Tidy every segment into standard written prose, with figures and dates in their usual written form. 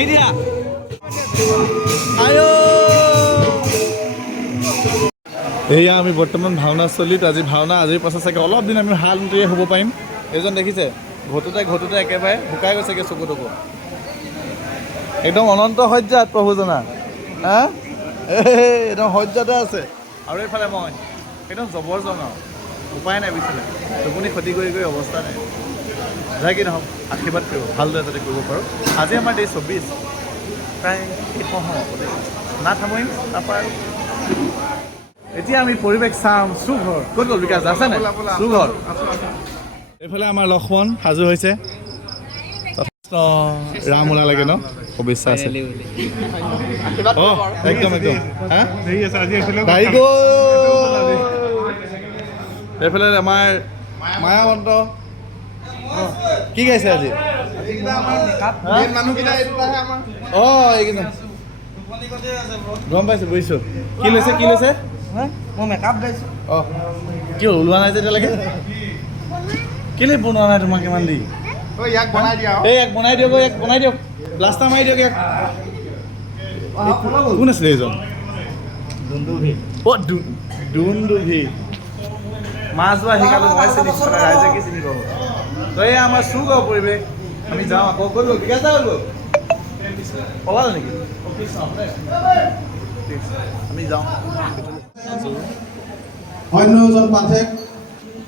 হাঁহি দিয়া আয়ো এয়া আমি বৰ্তমান ভাওনাস্থলীত আজি ভাওনা আজিৰ পাছত চাগে অলপ দিন আমি হাল মুটিয়ে হ'ব পাৰিম এইজন দেখিছে ঘটোতে একেবাৰে শুকাই গৈছেগৈ চকু টকু একদম অনন্ত সজ্জাত প্ৰভুজনা হা একদম সজ্জাতে আছে আৰু এইফালে মই একদম জবৰজন আৰু উপায় নাই পিছলে টোপনি ক্ষতি কৰি অৱস্থা নাই যাই কি নহওক আশীৰ্বাদ কৰিব ভালদৰে যাতে কৰিব পাৰোঁ আজি আমাৰ ডে 24 প্ৰায় না থামৰিম তাৰপৰা আৰু এতিয়া আমি পৰিৱেশ চাম চুঘৰ ক'ত গ'ল বিকাশ আছেনে চুঘৰ এইফালে আমাৰ লক্ষ্মণ সাজু হৈছে যথেষ্ট ৰাম ওলালেগে ন শুভেচ্ছা আছে অঁ একদম হা এইফালে আমাৰ মায়াবন্ত কি গাইছে আজি অঁ এইকেইজন গম পাইছোঁ বুজিছোঁ কি লৈছে মই মেকআপ গাইছোঁ অঁ কি ওলোৱা নাই যে এতিয়ালৈকে কেলৈ বনোৱা নাই তোমাক ইমান দি ইয়াক বনাই দিয়া ইয়াক বনাই দিয়ক প্লাষ্টাৰ মাৰি দিয়ক ইয়াক কোন আছিলে এইজন দুন্দুভি মাছ যোৱা শিকালোঁ মই চিনি ৰাইজে কি চিনি পাব তো এই আমাৰ চুক পৰিৱেশ আমি যাওঁ আকৌ গ'ল বিকাশ দা গ'ল পলাল নেকি আমি যাওঁ অন্য এজন পাঠক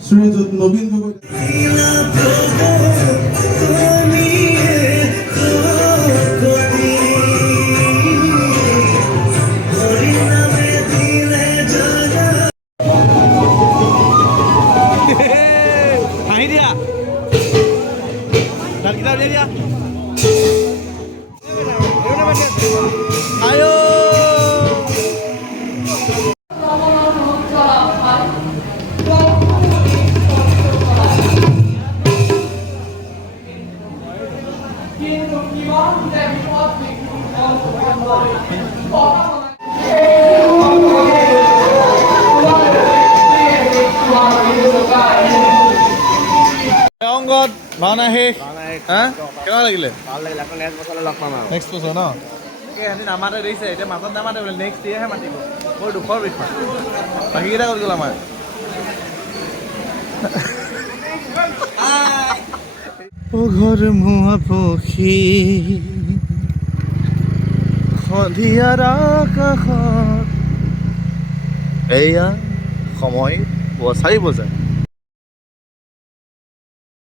শ্ৰীযুত নবীন গগৈ হাঁহি দিয়া ডালকেইটা উলিয়াই দিয়া আয়ো অংগত ভাওনা শেষ হা কেনেকুৱা লাগিলে ভাল লাগিল আকৌ নেক্সট বছৰলৈ লগ পাম আৰু নেক্সট বছৰ ন সিহঁতি নামাতে দিছে এতিয়া মাজত নামাতে বোলে নেক্সট ইয়েৰহে মাতিব বৰ দুখৰ বিষয় বাকীকেইটা ক'ত গ'ল আমাৰ ঘৰ মোৱা পক্ষী সন্ধিয়াৰ আকাশত এয়া সময় 4 বজা